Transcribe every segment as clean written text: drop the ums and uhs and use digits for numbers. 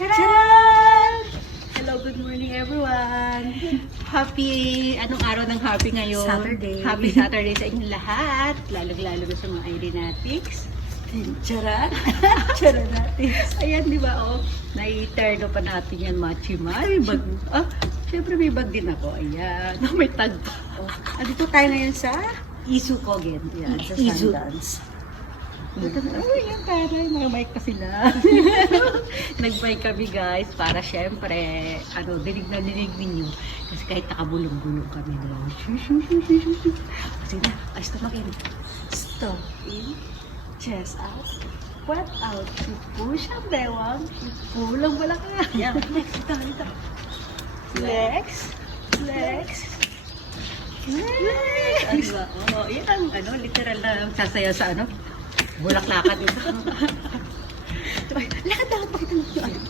Charan! Hello, good morning everyone. Happy, anong araw ng happy ngayon? Saturday. Happy Saturday sa inyong lahat. Lalo sa mga aeronautics. Charan! Charanatics. Ayan, di ba, oh, na-terno pa natin yan, machi-machi. May bag. Ah, syempre may bag din ako. Ayan, may tag pa. Dito tayo ngayon sa Isu Kogen. yan, sa Isu. Sundance. Ay, yan taray, naka-mic pa sila. Nag-mic kami guys, para syempre, dinig na dinig ninyo. Kasi kahit nakabulong-bulong kami doon. Kasi na, ay stop again. Stop in, chest out, squat out, si push ang bewang, si pulang balakang. Yan, next, dito. Flex, flex, flex. Ano ba? Oo, yan ang literal na sasayaw sa bulaklakan dito. Lakad na, pakita natin yung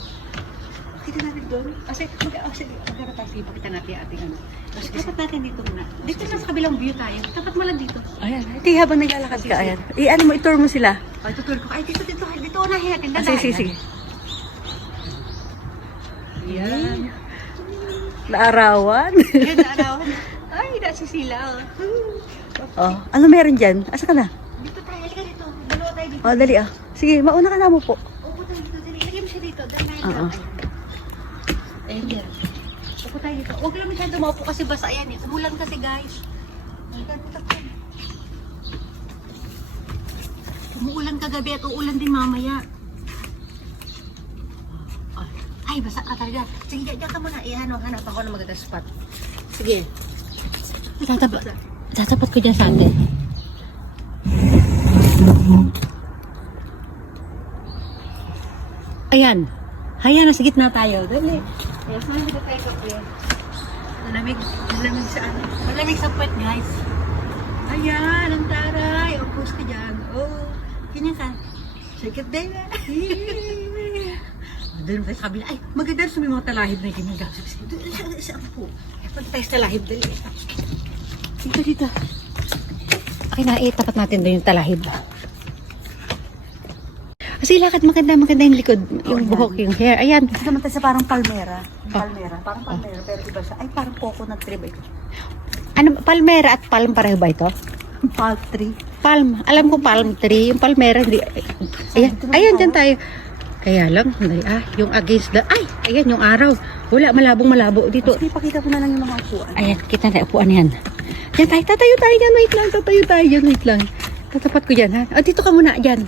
Pakita natin doon. Kasi, magkakaroon tayo, sige, pakita natin yung ating Kasi dapat natin dito muna. Dito na sa kabilang view tayo. Dapat mo lang dito. Ayan, iti habang naglalakad ka, ayan. I-ano mo, i-tour mo sila. Ay, tutur ko. Ay, dito na hiyatin. Sige. Yan. Naarawan. Yan na arawan. Ay, nasa sila. Oh, ano meron dyan? Asa ka na? Dito tayo, halika dito. Dalawa tayo dito. Oh, dali ah. Sige, mauna ka na mo po. Upo tayo dito. Ilagay mo siya dito. Dahil na Oo. Ayan yan. Upo tayo dito. Huwag lang masyado maupo kasi basa yan eh. Umulan kasi guys. Umuulan kagabi at uulan din mamaya. Ay, basa ka talaga. Sige, diyan ka muna. Hanap ako ng magandang spot. Sige. Tatapat ko dyan sa atin. Ayan. Ayan, nasa gitna tayo. Dali. Ayan, saan dito tayo kape? Malamig sa Malamig sa puwet, guys. Ayan, ang taray. O, post ka dyan. Oh, ganyan ka. Shake it, baby. Doon tayo sa kabila. Ay, maganda sa mga talahib na ginagasap. Doon sa po. Punta tayo sa talahib. Dali. Dito. Okay na, tapat natin doon yung talahib. Kasi lakad maganda yung likod. Yung buhok, yung hair. Ayan. Ito naman tayo sa parang palmera. Parang palmera, pero iba siya. Ay, parang coconut tree ba ito? Ano, palmera at palm pareho ba ito? Palm tree. Palm. Alam ko palm tree. Yung palmera, hindi. Ayan, dyan tayo. Kaya lang, yung against the... Ay, ayan, yung araw. Wala, malabo dito. Sige, pakita ko na lang yung mga upuan. Ayan, kita na upuan yan. Yan tayo, tatayo tayo dyan, wait lang. Tatapat ko dyan, ha? Dito ka muna, dyan.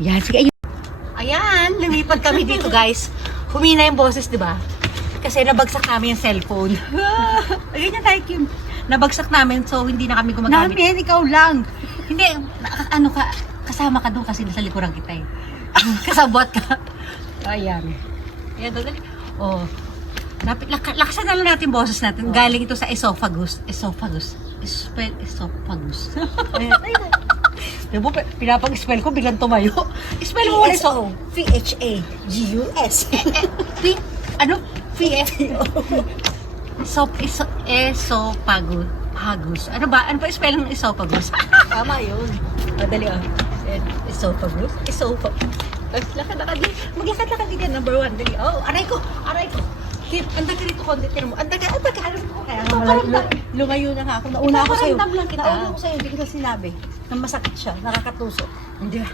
Yan, sige, ayun. Ayan, lumipad kami dito, guys. Humina yung boses, di ba? Kasi nabagsak namin yung cellphone. Ayan yan tayo, Kim. Nabagsak namin, so hindi na kami gumagamit. Namin, ikaw lang. Hindi, kasama ka doon kasi nasa likuran kita eh. Kasabot ka. Ayan. Ayan, dali. Oh. Lakasan na lang natin boses natin. Galing ito sa esophagus. Esophagus. Ayan. Diba, pinapag-spell ko, biglang tumayo. Spell mo muna ito. P-H-A-G-U-S. Esophagus. Ano ba spell ng esophagus? Tama yun. Madali Esophagus. Lakad. Maglakad din yan, number 1. Dali. Oh, aray ko. Kim, anda ka rito, konti mo. Anda ka. Alam ko kaya. Lumayo na nga ako. Nauna ako sa'yo. Paparamdam lang kita. Nauna ako sa'yo. Hindi ko na sinabi. Nang masakit siya. Nakakatusok. Hindi.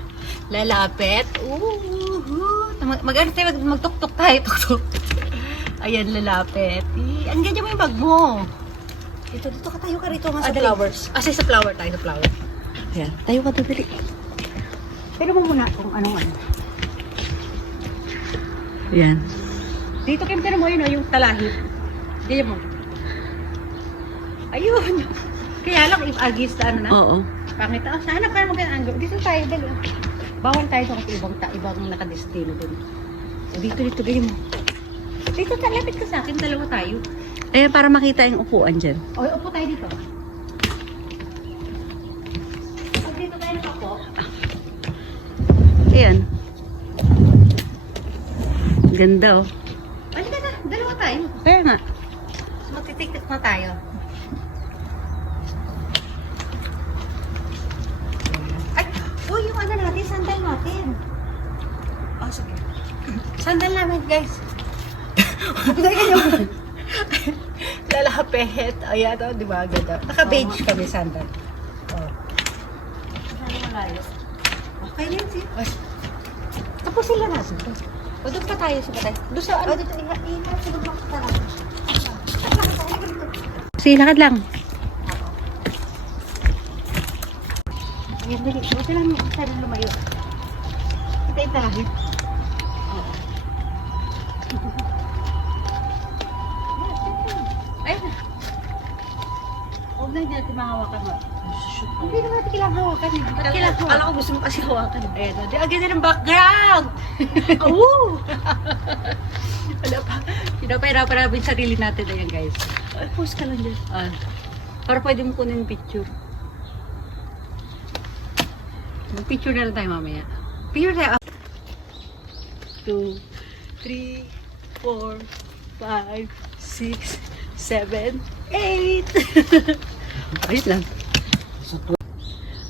Lalapit. Mag-ano tayo, magtuktok tayo. Tuktok. Ayan, lalapit. Ang ganyan mo yung bag mo. Dito ka tayo ka rito nga sa Dali. flowers. Sa flower tayo, sa flower. Ayan. Tayo ka dali. Pero mo muna kung anong. Ayan. Dito Kim, pero mo yun, yung talahib. Ganyan mo. Ayun. Kaya lang, if against na. Oo. Pangit. Sana kaya magandang angle. Dito tayo, dali. Bawal tayo doon kasi ibang nakadestino doon. Dito, ganyan mo. Dito, lapit ka sa akin, dalawa tayo. Ayan, para makita yung upuan dyan. O, upo tayo dito. Pag dito tayo nakapo. Ayan. Ganda oh. Halika na, dalawa tayo. Kaya nga. Magtitiktik na tayo. Ay, yung natin, sandal natin. Sandal namin, guys. Hindi kayo. Lalapit. Ayan, oh, di ba? Ganda. Naka-beige kami, sandal. Oh. Saan malayo? Okay na yun, siya. Tapos sila natin to. O, doon pa tayo sa batay. Doon sa ano? Dito, ingat sa lubak ka lang. Sige, lakad lang. Ayan, dali. Buti lang saan lumayo. Kita yung tayo. Ayun na. Huwag na natin mahawakan mo. Hindi naman natin kailangan hawakan. Ba't kailangan hawakan? Kala ko gusto mo kasi hawakan. Ayan, oh, di agad na ng background. Oo! Wala pa. Pinapahirapan namin yung sarili natin. Ayan, guys. Ay, post ka lang dyan. Para pwede mo kunin yung picture. Mag-picture na lang tayo mamaya. Picture tayo. 2, 3, 4, 5, 6, 7, 8. Ayos lang.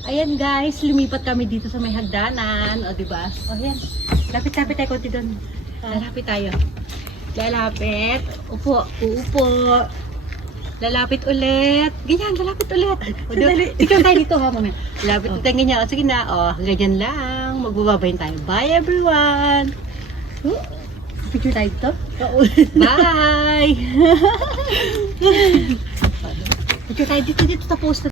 Ayan guys, lumipat kami dito sa may hagdanan. O, diba? O, ayan. Lapit-lapit tayo konti doon. Lalapit tayo. Lalapit. Upo. Uupo. Lalapit ulit. Ganyan, lalapit ulit. O, ikaw tayo dito ha, mamaya. Lalapit ulit. Ganyan. O, sige na. O, ganyan lang. Magbababayin tayo. Bye everyone. Picture tayo dito. Bye. Picture tayo dito sa post.